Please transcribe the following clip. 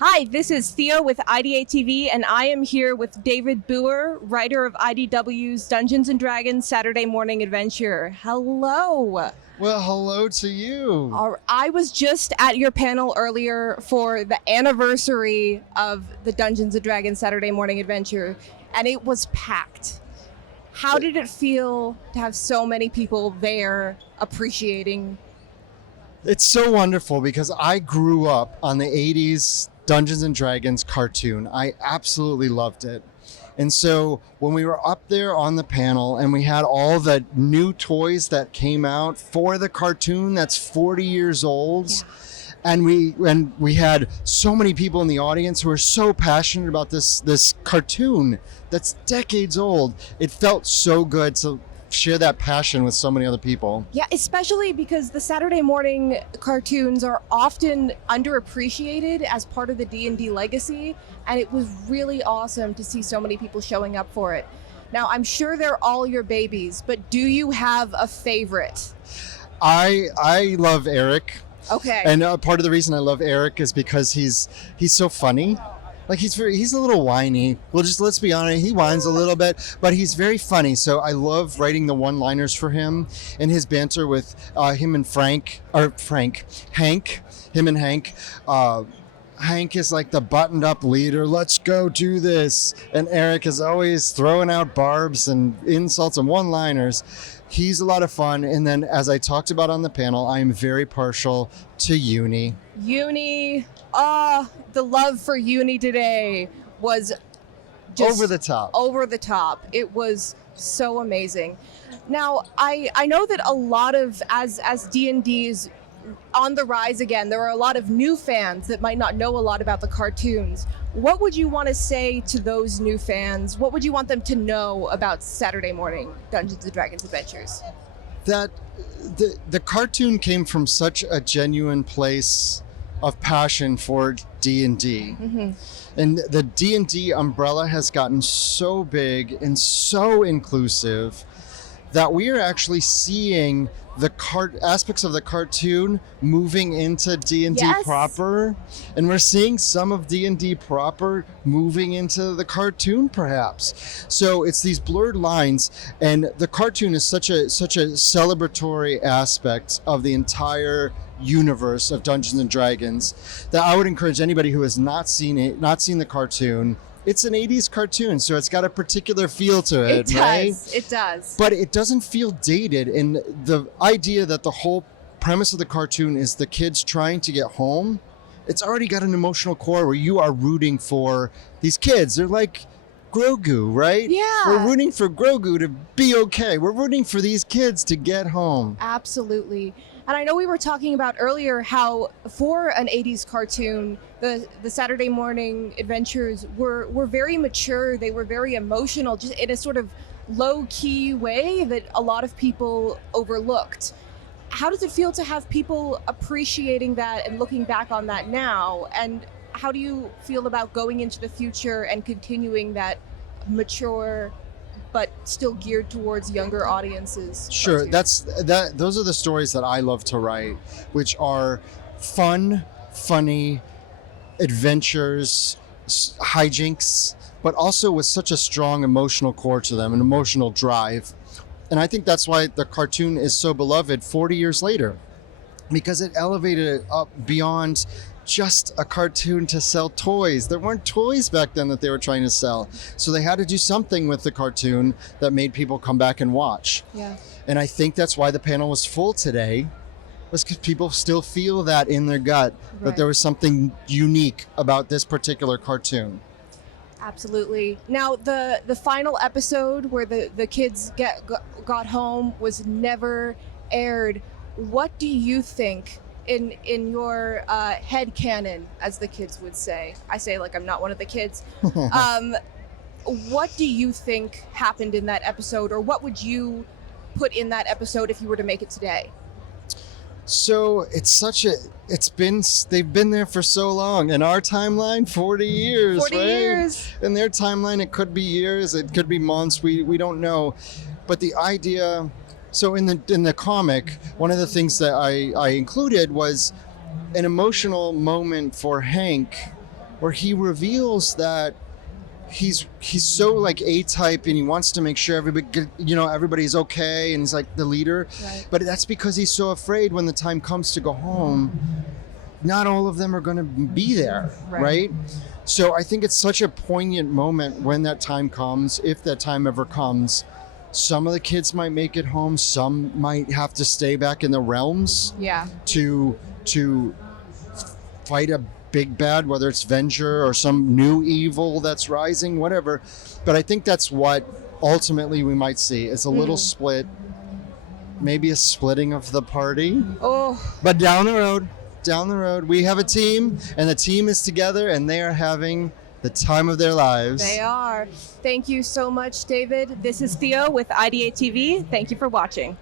Hi, this is Theo with IdeateTV, and I am here with David Booher, writer of IDW's Dungeons & Dragons Saturday Morning Adventure. Hello. Well, hello to you. I was just at your panel earlier for the anniversary of the Dungeons & Dragons Saturday Morning Adventure, and it was packed. How did it feel to have so many people there appreciating? It's so wonderful because I grew up on the 80s Dungeons & Dragons cartoon. I absolutely loved it. And so when we were up there on the panel and we had all the new toys that came out for the cartoon that's 40 years old, and we had so many people in the audience who are so passionate about this cartoon that's decades old, it felt so good to share that passion with so many other people. Yeah, especially because the Saturday morning cartoons are often underappreciated as part of the D&D legacy, and it was really awesome to see so many people showing up for it. Now, I'm sure they're all your babies, but do you have a favorite? I love Eric. Okay. And part of the reason I love Eric is because he's so funny. Like he's a little whiny. Let's be honest, he whines a little bit, but he's very funny. So I love writing the one-liners for him and his banter with him and Hank. Him and Hank. Hank is like the buttoned-up leader. Let's go do this. And Eric is always throwing out barbs and insults and one-liners. He's a lot of fun. And then, as I talked about on the panel, I am very partial to Uni. Uni. The love for Uni today was just over the top. Over the top. It was so amazing. Now, I know that a lot of, as D&D's on the rise again, there are a lot of new fans that might not know a lot about the cartoons. What would you want to say to those new fans? What would you want them to know about Saturday morning Dungeons & Dragons adventures? That the cartoon came from such a genuine place of passion for D&D. Mm-hmm. And the D&D umbrella has gotten so big and so inclusive that we are actually seeing the aspects of the cartoon moving into D&D proper, and we're seeing some of D&D proper moving into the cartoon perhaps. So it's these blurred lines, and the cartoon is such a celebratory aspect of the entire universe of Dungeons and Dragons that I would encourage anybody who has not seen the cartoon. It's an 80s cartoon, so it's got a particular feel to it, right? It does. But it doesn't feel dated. And the idea that the whole premise of the cartoon is the kids trying to get home, it's already got an emotional core where you are rooting for these kids. They're like Grogu, right? Yeah. We're rooting for Grogu to be okay. We're rooting for these kids to get home. Absolutely. And I know we were talking about earlier how for an 80s cartoon, the Saturday morning adventures were very mature. They were very emotional, just in a sort of low-key way that a lot of people overlooked. How does it feel to have people appreciating that and looking back on that now? And how do you feel about going into the future and continuing that mature but still geared towards younger audiences? Sure, those are the stories that I love to write, which are fun, funny adventures, hijinks, but also with such a strong emotional core to them, an emotional drive. And I think that's why the cartoon is so beloved 40 years later, because it elevated it up beyond just a cartoon to sell toys. There weren't toys back then that they were trying to sell. So they had to do something with the cartoon that made people come back and watch. Yeah. And I think that's why the panel was full today, was because people still feel that in their gut, that there was something unique about this particular cartoon. Absolutely. Now, the final episode where the kids got home was never aired. What do you think, in your head canon, as the kids would say? I say like I'm not one of the kids. What do you think happened in that episode, or what would you put in that episode if you were to make it today? So they've been there for so long. In our timeline, 40 years, 40 right? years. In their timeline, it could be years, it could be months, we don't know. But the idea, so in the comic, one of the things that I included was an emotional moment for Hank where he reveals that he's so like A-type and he wants to make sure everybody's okay and he's like the leader. Right. But that's because he's so afraid when the time comes to go home, not all of them are going to be there, right? So I think it's such a poignant moment when that time comes, if that time ever comes. Some of the kids might make it home, some might have to stay back in the realms to fight a big bad, whether it's Venger or some new evil that's rising, whatever. But I think that's what ultimately we might see. It's a little split, maybe a splitting of the party. But down the road, we have a team, and the team is together, and they are having the time of their lives. They are. Thank you so much, David. This is Theo with IdeateTV. Thank you for watching.